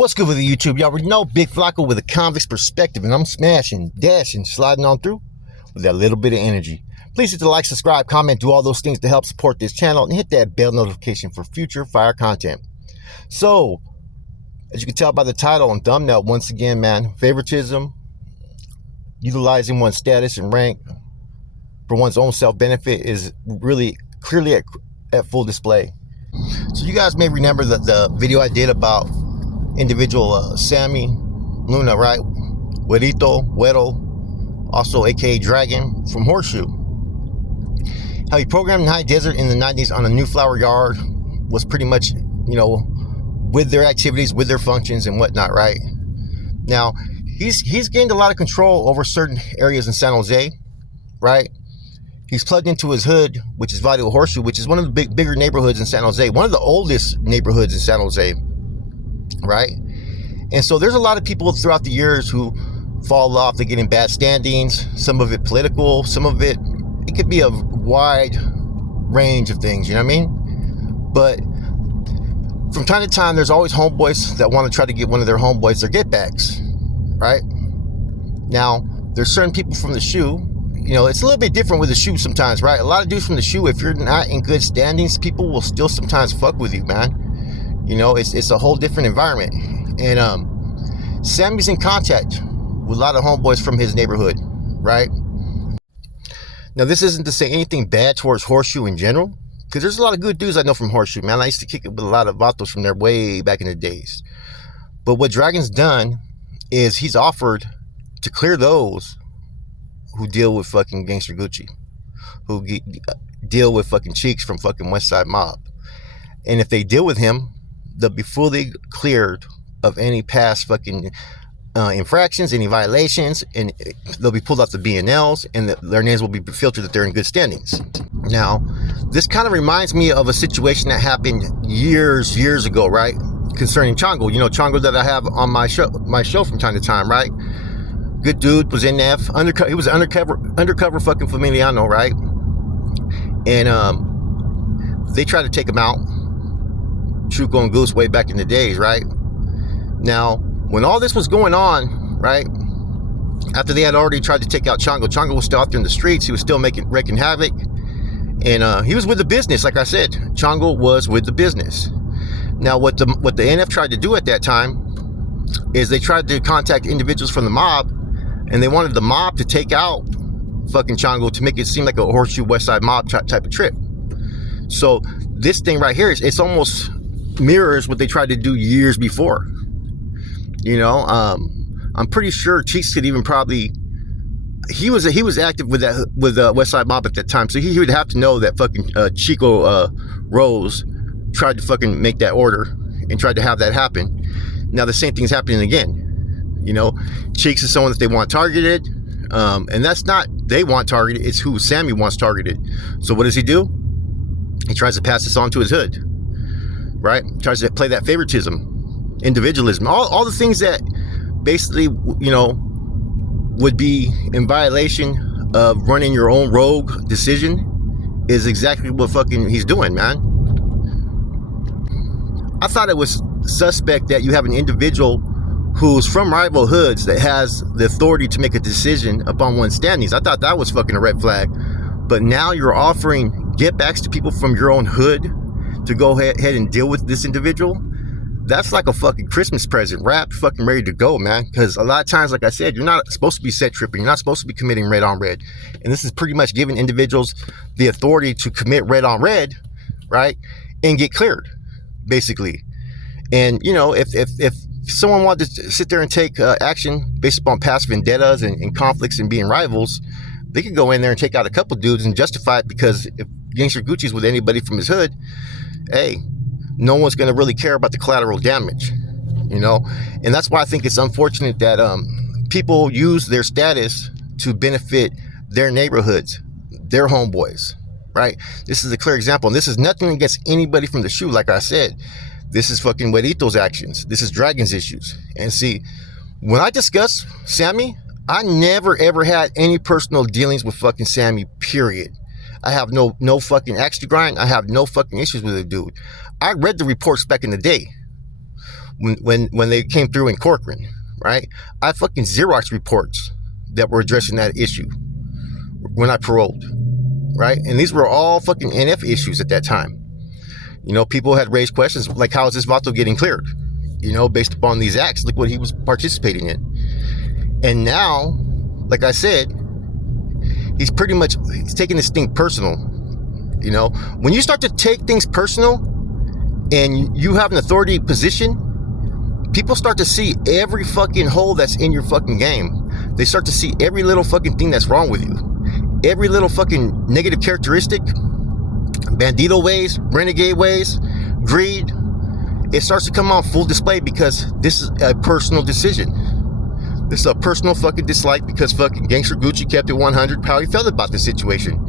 What's good with the YouTube? Y'all already know Big Flacco with a convict's perspective, and I'm smashing, dashing, sliding on through with that little bit of energy. Please hit the like, subscribe, comment, do all those things to help support this channel, and hit that bell notification for future fire content. So, as you can tell by the title and thumbnail, once again, man, favoritism, utilizing one's status and rank for one's own self-benefit is really clearly at full display. So you guys may remember the video I did about individual Sammy Luna, right? Güero, also aka Dragon from Horseshoe. How he programmed in high desert in the 90s on a new flower yard was pretty much, you know, with their activities, with their functions and whatnot, right? Now, he's gained a lot of control over certain areas in San Jose, right? He's plugged into his hood, which is Vital Horseshoe, which is one of the bigger neighborhoods in San Jose, one of the oldest neighborhoods in San Jose, right? And so there's a lot of people throughout the years who fall off. They get in bad standings, some of it political, some of it could be a wide range of things, you know what I mean? But from time to time, there's always homeboys that want to try to get one of their homeboys their get-backs, right? Now, there's certain people from the shoe, you know, it's a little bit different with the shoe sometimes, right? A lot of dudes from the shoe, if you're not in good standings, people will still sometimes fuck with you, man. You know, it's a whole different environment. And Sammy's in contact with a lot of homeboys from his neighborhood, right? Now, this isn't to say anything bad towards Horseshoe in general, because there's a lot of good dudes I know from Horseshoe, man. I used to kick it with a lot of vatos from there way back in the days. But what Dragon's done is he's offered to clear those who deal with fucking Gangster Gucci, who deal with fucking Cheeks from fucking West Side Mob. And if they deal with him, they'll be fully cleared of any past fucking infractions, any violations, and they'll be pulled off the BNLs, and their names will be filtered that they're in good standings. Now, this kind of reminds me of a situation that happened years ago, right? Concerning Chongo. You know, Chongo that I have on my show from time to time, right? Good dude, was in there, he was undercover fucking Familiano, right? And they tried to take him out, Chuco and Goose, way back in the days, right? Now, when all this was going on, right, after they had already tried to take out Chongo was still out there in the streets. He was still wreaking havoc, and he was with the business. Like I said, Chongo was with the business. Now, what the NF tried to do at that time is they tried to contact individuals from the mob, and they wanted the mob to take out fucking Chongo to make it seem like a Horseshoe West Side Mob type of trip. So this thing right here it's almost mirrors what they tried to do years before. You know, I'm pretty sure Cheeks could even probably, he was active with West Side Mob at that time, so he would have to know that fucking Chico Rose tried to fucking make that order and tried to have that happen. Now the same thing's happening again. You know, Cheeks is someone that they want targeted, and that's not they want targeted, it's who Sammy wants targeted. So what does he do? He tries to pass this on to his hood, right? Tries to play that favoritism, individualism, all the things that basically, you know, would be in violation of running your own rogue decision is exactly what fucking he's doing, man. I thought it was suspect that you have an individual who's from rival hoods that has the authority to make a decision upon one's standings. I thought that was fucking a red flag. But now you're offering get-backs to people from your own hood to go ahead and deal with this individual. That's like a fucking Christmas present, wrapped, fucking ready to go, man. Because a lot of times, like I said, you're not supposed to be set tripping. You're not supposed to be committing red on red. And this is pretty much giving individuals the authority to commit red on red, right? And get cleared, basically. And, you know, if someone wanted to sit there and take action based upon past vendettas and conflicts and being rivals, they could go in there and take out a couple dudes and justify it, because if Gangster Gucci's with anybody from his hood, hey, no one's going to really care about the collateral damage, you know? And that's why I think it's unfortunate that people use their status to benefit their neighborhoods, their homeboys, right? This is a clear example, and this is nothing against anybody from the shoe, like I said. This is fucking Güerito's actions. This is Dragon's issues. And see, when I discuss Sammy, I never ever had any personal dealings with fucking Sammy, period. I have no fucking axe to grind. I have no fucking issues with the dude. I read the reports back in the day. when they came through in Corcoran, right? I fucking Xerox reports that were addressing that issue when I paroled, right? And these were all fucking NF issues at that time. You know, people had raised questions like, how is this Vato getting cleared? You know, based upon these acts, like what he was participating in. And now, like I said, he's taking this thing personal. You know, when you start to take things personal and you have an authority position, people start to see every fucking hole that's in your fucking game. They start to see every little fucking thing that's wrong with you. Every little fucking negative characteristic, bandito ways, renegade ways, greed. It starts to come on full display because this is a personal decision. This is a personal fucking dislike because fucking Gangster Gucci kept it 100 how he felt about the situation.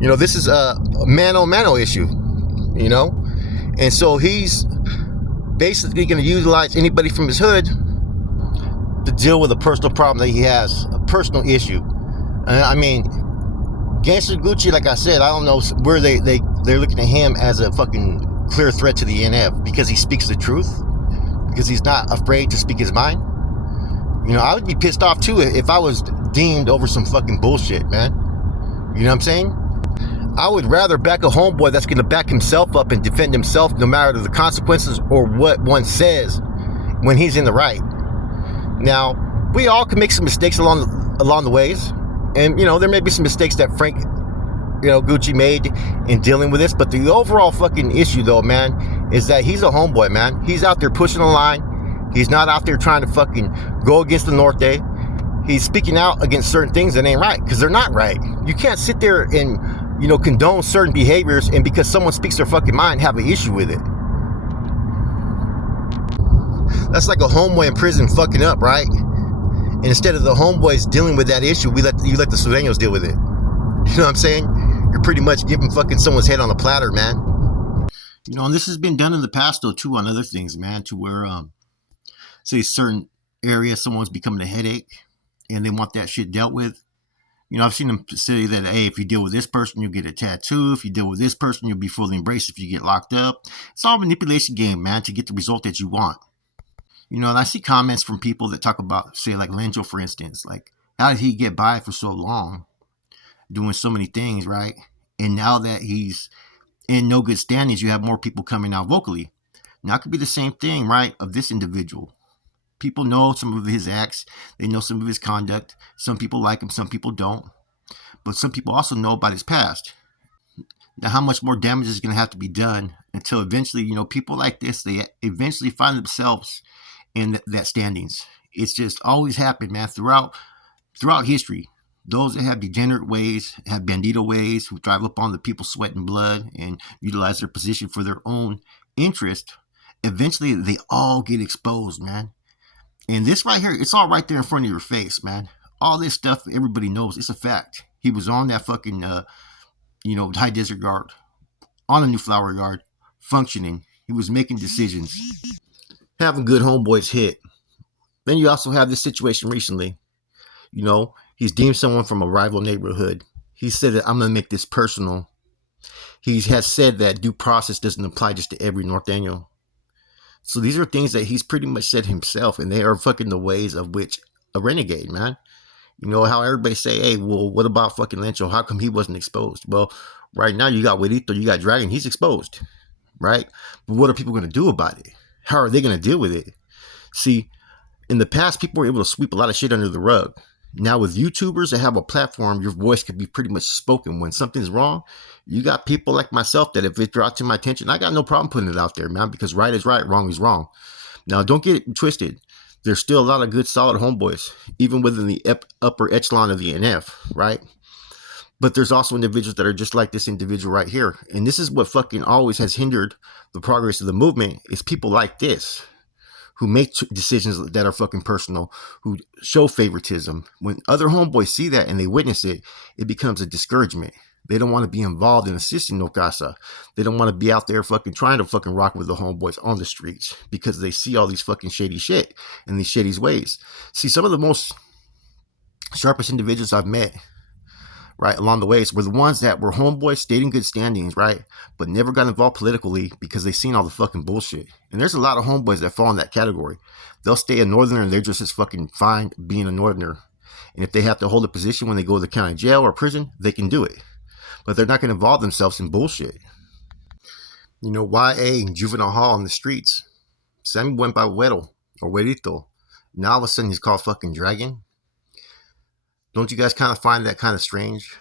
You know, this is a mano issue, you know? And so he's basically going to utilize anybody from his hood to deal with a personal problem that he has, a personal issue. I mean, Gangster Gucci, like I said, I don't know where they're looking at him as a fucking clear threat to the NF because he speaks the truth, because he's not afraid to speak his mind. You know, I would be pissed off too if I was deemed over some fucking bullshit, man. You know what I'm saying? I would rather back a homeboy that's going to back himself up and defend himself no matter the consequences or what one says when he's in the right. Now, we all can make some mistakes along the ways. And, you know, there may be some mistakes that Frank, you know, Gucci made in dealing with this. But the overall fucking issue, though, man, is that he's a homeboy, man. He's out there pushing the line. He's not out there trying to fucking go against the Norte. He's speaking out against certain things that ain't right because they're not right. You can't sit there and, you know, condone certain behaviors and because someone speaks their fucking mind, have an issue with it. That's like a homeboy in prison fucking up, right? And instead of the homeboys dealing with that issue, you let the Sureños deal with it. You know what I'm saying? You're pretty much giving fucking someone's head on a platter, man. You know, and this has been done in the past, though, too, on other things, man, to where, say, certain area, someone's becoming a headache, and they want that shit dealt with. You know, I've seen them say that, hey, if you deal with this person, you'll get a tattoo. If you deal with this person, you'll be fully embraced if you get locked up. It's all a manipulation game, man, to get the result that you want. You know, and I see comments from people that talk about, say, like Lenjo, for instance. Like, how did he get by for so long doing so many things, right? And now that he's in no good standings, you have more people coming out vocally. Now, it could be the same thing, right, of this individual. People know some of his acts. They know some of his conduct. Some people like him. Some people don't. But some people also know about his past. Now, how much more damage is going to have to be done until eventually, you know, people like this, they eventually find themselves in that standings. It's just always happened, man, throughout history. Those that have degenerate ways, have bandito ways, who drive up on the people's sweat and blood and utilize their position for their own interest, eventually they all get exposed, man. And this right here, it's all right there in front of your face, man. All this stuff, everybody knows. It's a fact. He was on that fucking, high desert guard, on a new flower yard, functioning. He was making decisions, having good homeboys hit. Then you also have this situation recently. You know, he's deemed someone from a rival neighborhood. He said that I'm going to make this personal. He has said that due process doesn't apply just to every norteño. So these are things that he's pretty much said himself, and they are fucking the ways of which a renegade, man. You know how everybody say, hey, well, what about fucking Lencho? How come he wasn't exposed? Well, right now you got Huerito, you got Dragon, he's exposed, right? But what are people going to do about it? How are they going to deal with it? See, in the past, people were able to sweep a lot of shit under the rug. Now with YouTubers that have a platform, your voice could be pretty much spoken. When something's wrong, you got people like myself that if it brought to my attention, I got no problem putting it out there, man, because right is right, wrong is wrong. Now, don't get it twisted. There's still a lot of good, solid homeboys, even within the upper echelon of the NF, right? But there's also individuals that are just like this individual right here. And this is what fucking always has hindered the progress of the movement, is people like this, who make decisions that are fucking personal, who show favoritism. When other homeboys see that and they witness it, it becomes a discouragement. They don't want to be involved in assisting no casa. They don't want to be out there fucking trying to fucking rock with the homeboys on the streets because they see all these fucking shady shit and these shady ways. See, some of the most sharpest individuals I've met right, along the ways were the ones that were homeboys, stayed in good standings, right, but never got involved politically because they seen all the fucking bullshit. And there's a lot of homeboys that fall in that category. They'll stay a northerner and they're just as fucking fine being a northerner. And if they have to hold a position when they go to the county jail or prison, they can do it. But they're not going to involve themselves in bullshit. You know, YA, juvenile hall in the streets. Sammy went by Güero or Güerito. Now all of a sudden he's called fucking Dragon. Don't you guys kind of find that kind of strange?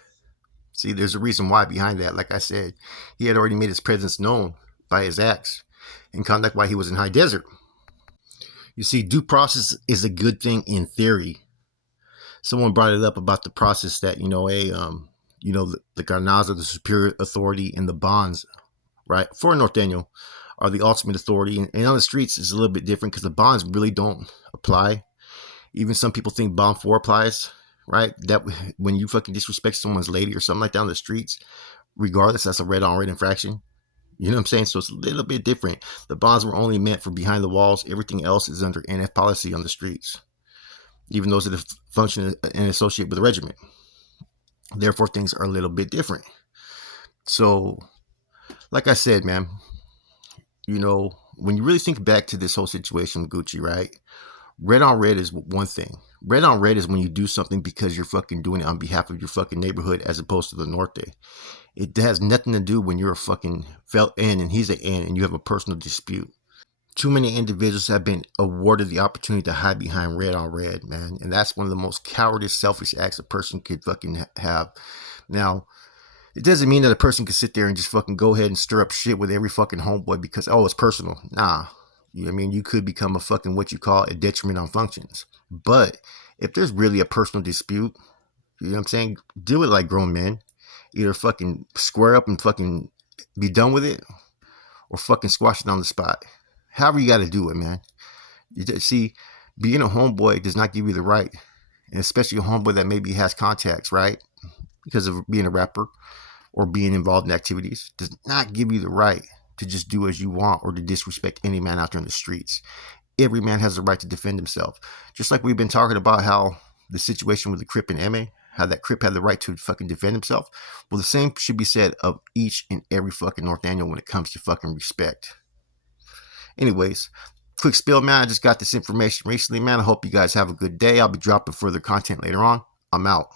See, there's a reason why behind that. Like I said, he had already made his presence known by his acts and conduct while he was in high desert. You see, due process is a good thing in theory. Someone brought it up about the process that, the Garnaza, the superior authority, and the bonds, right, for Norteño are the ultimate authority. And on the streets, it's a little bit different because the bonds really don't apply. Even some people think bond 4 applies, right? That when you fucking disrespect someone's lady or something like that on the streets, regardless, that's a red on red infraction. You know what I'm saying? So it's a little bit different. The bonds were only meant for behind the walls. Everything else is under NF policy on the streets, even those that function and associate with the regiment. Therefore, things are a little bit different. So, like I said, man, when you really think back to this whole situation with Gucci, right? Red on red is one thing. Red on red is when you do something because you're fucking doing it on behalf of your fucking neighborhood as opposed to the Norte. It has nothing to do when you're a fucking felt N and he's an N and you have a personal dispute. Too many individuals have been awarded the opportunity to hide behind red on red, man. And that's one of the most cowardice, selfish acts a person could fucking have. Now, it doesn't mean that a person could sit there and just fucking go ahead and stir up shit with every fucking homeboy because, oh, it's personal. Nah. You know what I mean? You could become a fucking what you call a detriment on functions. But if there's really a personal dispute, you know what I'm saying? Do it like grown men. Either fucking square up and fucking be done with it or fucking squash it on the spot. However you got to do it, man. See, being a homeboy does not give you the right, and especially a homeboy that maybe has contacts, right? Because of being a rapper or being involved in activities, does not give you the right to just do as you want or to disrespect any man out there in the streets. Every man has the right to defend himself. Just like we've been talking about how the situation with the Crip and MA, how that Crip had the right to fucking defend himself. Well, the same should be said of each and every fucking Norteño when it comes to fucking respect. Anyways, quick spill, man. I just got this information recently, man. I hope you guys have a good day. I'll be dropping further content later on. I'm out.